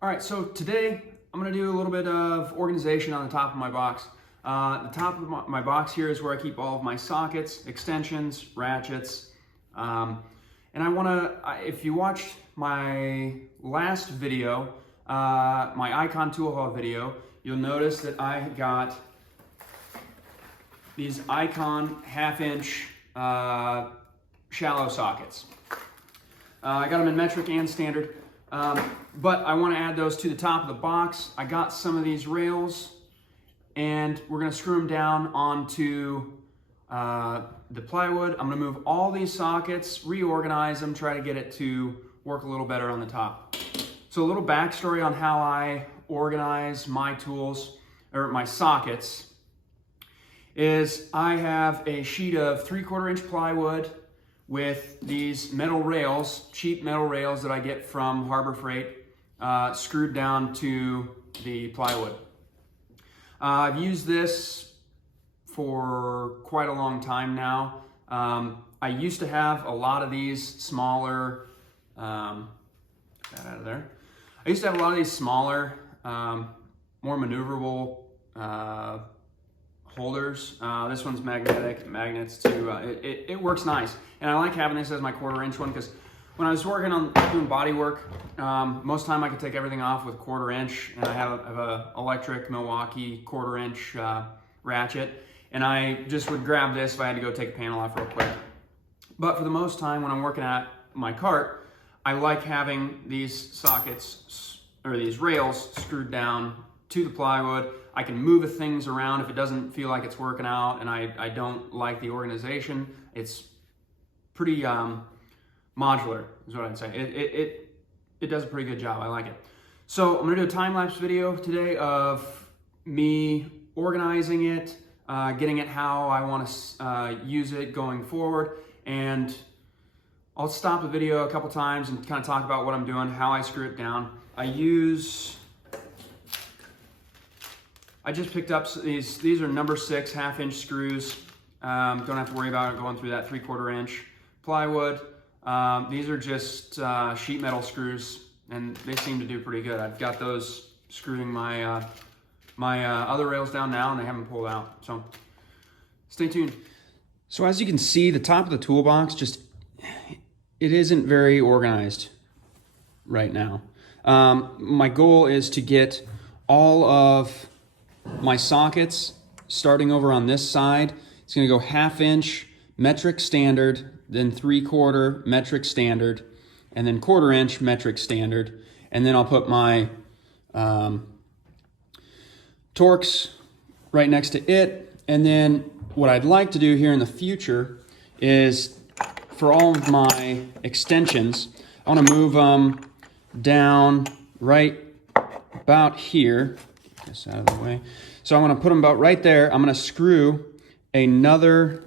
All right, so today I'm gonna do a little bit of organization on the top of my box. The top of my box here is where I keep all of my sockets, extensions, ratchets. And if you watched my last video, my icon tool haul video, you'll notice that I got these icon 1/2-inch shallow sockets. I got them in metric and standard. But I want to add those to the top of the box. I got some of these rails and we're going to screw them down onto the plywood. I'm going to move all these sockets, reorganize them, try to get it to work a little better on the top. So a little backstory on how I organize my tools, or my sockets, is I have a sheet of 3/4 inch plywood with these metal rails, cheap metal rails that I get from Harbor Freight, screwed down to the plywood. I've used this for quite a long time now. I used to have a lot of these smaller, get that out of there. I used to have a lot of these smaller, more maneuverable holders. This one's magnetic, magnets too. It works nice. And I like having this as my 1/4 inch one because when I was working on doing body work, most time I could take everything off with 1/4 inch, and I have a electric Milwaukee 1/4 inch ratchet, and I just would grab this if I had to go take a panel off real quick. But for the most time when I'm working at my cart, I like having these sockets or these rails screwed down to the plywood. I can move things around if it doesn't feel like it's working out and I don't like the organization. It's pretty modular is what I'd say. It does a pretty good job. I like it. So I'm gonna do a time-lapse video today of me organizing it, getting it how I want to use it going forward, and I'll stop the video a couple times and kind of talk about what I'm doing, how I screw it down. I just picked up these are number 6 1/2-inch screws. Don't have to worry about it going through that 3/4 inch plywood. These are just sheet metal screws, and they seem to do pretty good. I've got those screwing my other rails down now, and they haven't pulled out. So stay tuned. So as you can see, the top of the toolbox it isn't very organized right now. My goal is to get all of my sockets starting over on this side. It's going to go 1/2-inch metric standard, then 3/4 metric standard, and then 1/4 inch metric standard. And then I'll put my Torx right next to it. And then what I'd like to do here in the future is for all of my extensions, I want to move them down right about here. Get this out of the way. So I want to put them about right there. I'm going to screw another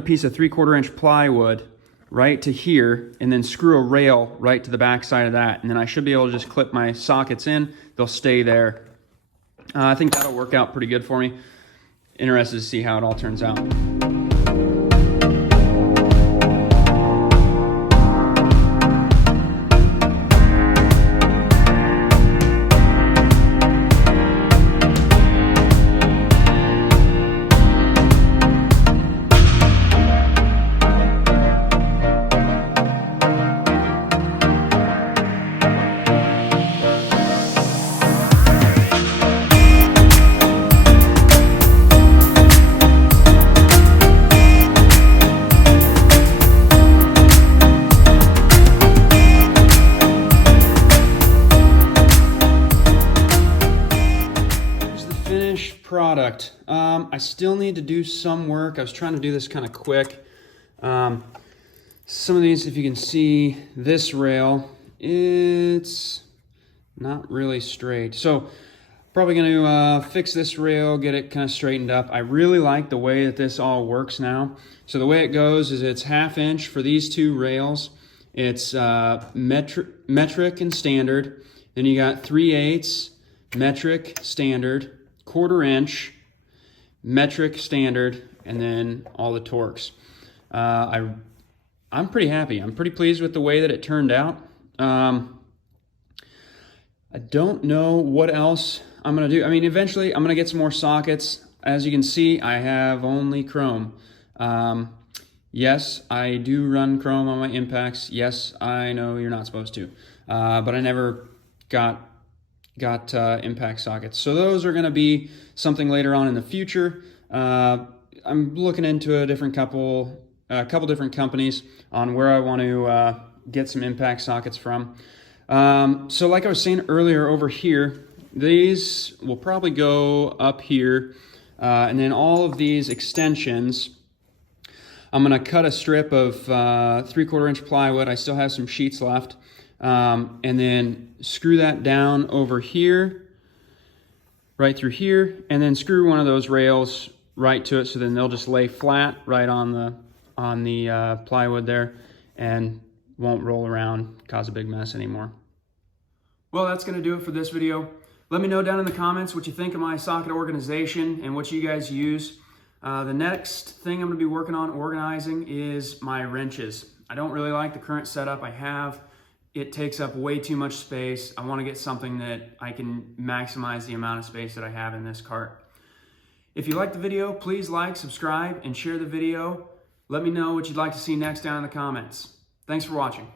piece of 3/4 inch plywood right to here, and then screw a rail right to the back side of that. And then I should be able to just clip my sockets in. They'll stay there. I think that'll work out pretty good for me. Interested to see how it all turns out. Product. I still need to do some work. I was trying to do this kind of quick. Some of these, if you can see this rail, it's not really straight. So probably going to fix this rail, get it kind of straightened up. I really like the way that this all works now. So the way it goes is it's 1/2-inch for these two rails. It's metric and standard. Then you got 3/8 metric standard, 1/4 inch metric standard, and then all the Torx. I'm pretty happy. I'm pretty pleased with the way that it turned out. I don't know what else I'm gonna do. I mean, eventually I'm gonna get some more sockets. As you can see, I have only chrome. Yes, I do run chrome on my impacts. Yes, I know you're not supposed to, but I never got impact sockets. So those are gonna be something later on in the future. I'm looking into a couple different companies on where I want to get some impact sockets from. So like I was saying earlier over here, these will probably go up here, and then all of these extensions, I'm going to cut a strip of 3/4 inch plywood. I still have some sheets left, and then screw that down over here, right through here, and then screw one of those rails right to it, so then they'll just lay flat right on the plywood there and won't roll around, cause a big mess anymore. Well, that's going to do it for this video. Let me know down in the comments what you think of my socket organization and what you guys use. The next thing I'm going to be working on organizing is my wrenches. I don't really like the current setup I have. It takes up way too much space. I want to get something that I can maximize the amount of space that I have in this cart. If you liked the video, please like, subscribe, and share the video. Let me know what you'd like to see next down in the comments. Thanks for watching.